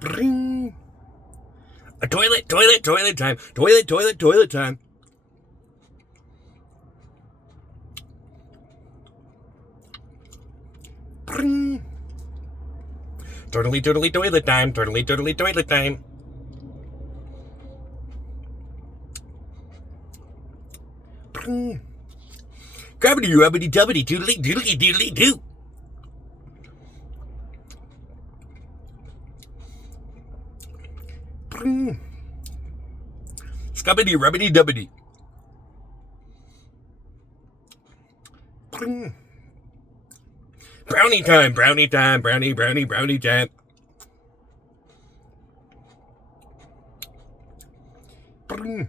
Bring. A toilet time. Toilet time. Bring. Turtly toilet time. Turtly toilet time. Bring. Grabbity rubbity dubbity doodly doo. Bring. Scubbity rubbity dubbity. Bring. Brownie time. Brownie time. Brownie time. Bring.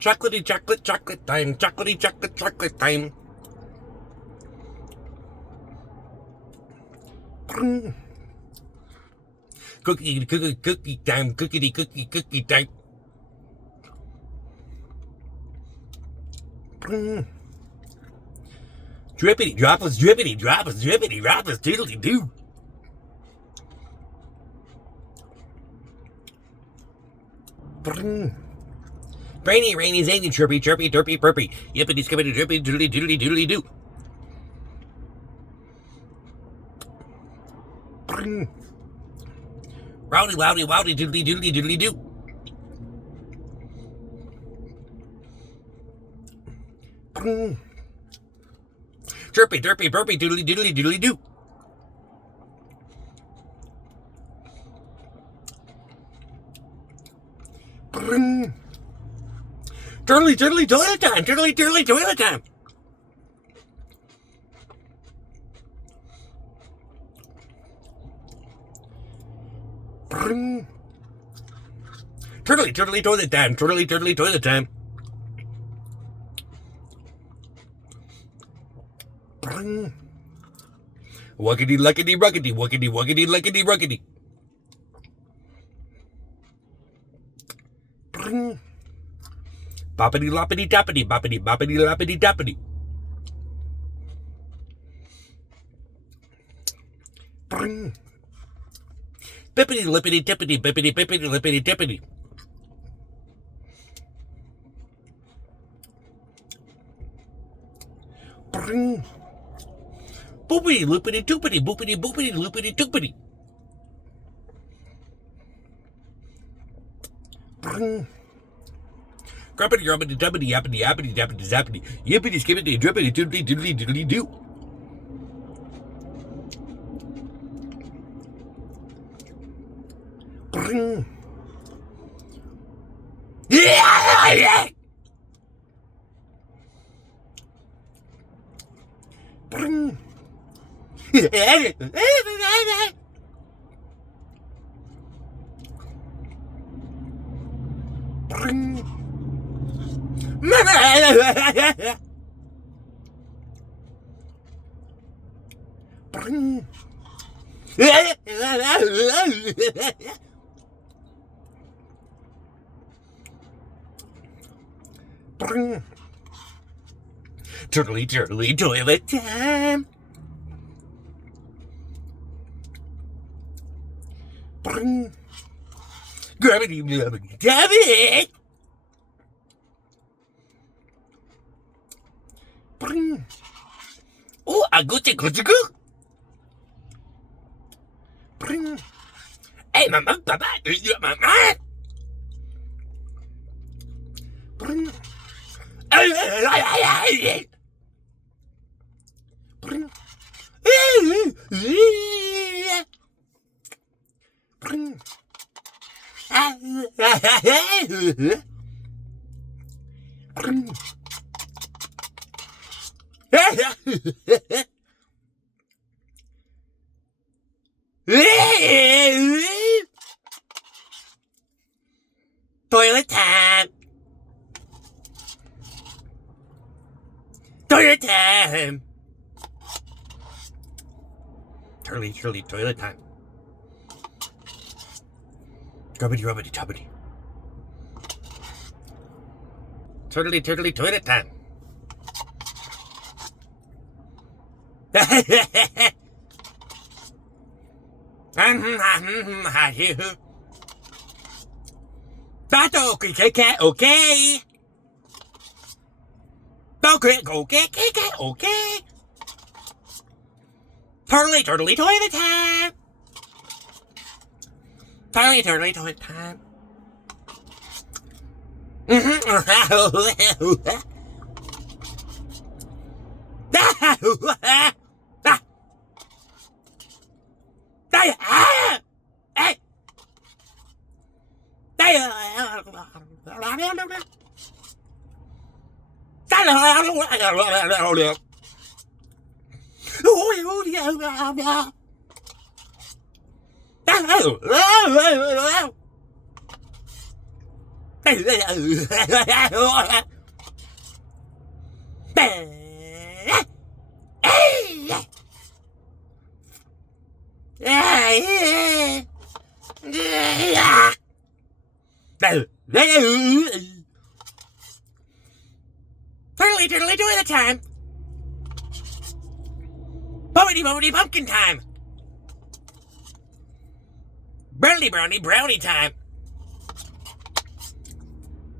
Chocolatey chocolate time. Chocolatey chocolate time. Bring. Cookie time. Cookie time. Bring. Drippity droplets doodly doo. Bring. Rainy, zany, chirpy, burpy. Yippity skippity drippy doodly doo. Bring. Rowdy, doodly doo. Bring. Chirpy, burpy, doodly doo. Bring. Turtly toilet time. Turtly toilet time. Bring. Turtly toilet time. Turtly toilet time. Bring. Wuckety luckety ruckety. Wuckety luckety ruckety. Bring. Boppity loppity doppity. Boppity loppity doppity. Bring. Bippity lippity tippity. Bippity lippity tippity. Bring. Boopity loopity doopity. Boopity loopity doopity. Bring. Grumpity grumpity dumpity yappity zappity. Yippity skippity drippity doodly doo. Bring. Bring. Bring. Bring. Bring. Turtly toilet time. Bring. Gravity dabbity. Bring. Oh, a good. Bring. Hey, mama, papa, mama. Bring. Bring. Bring. Bring. Toilet time. Toilet time. Turly toilet time. Grubbity rubbity tubbity. Turtly toilet time. That's okay. Okay. Okay. Turtly toilet time. Turtly toilet time. Turtly toilet time. Bubbity pumpkin time. Brownie time.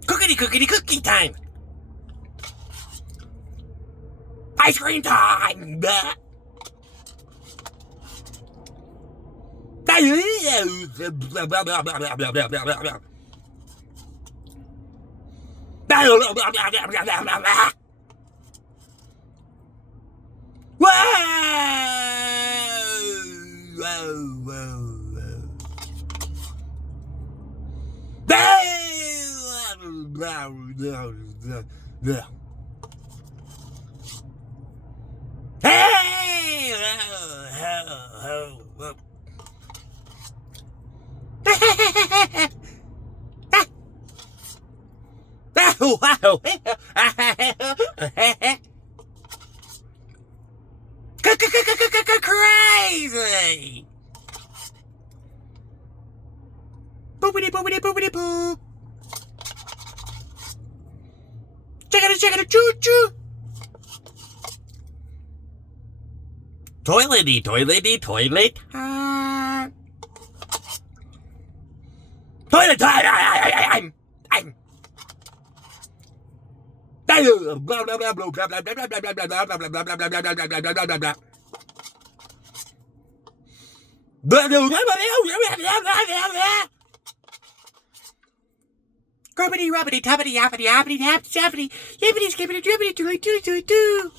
Cookity cookie time. Ice cream time. Crazy. Boopity poop. Check it, choo choo. Toilety toilet time. Toilet time. Grubbity, rubbity, tubbity, yappity, yappity, tap, tappity, yippity, skippity, dribbity, doody, doody, doody, doo.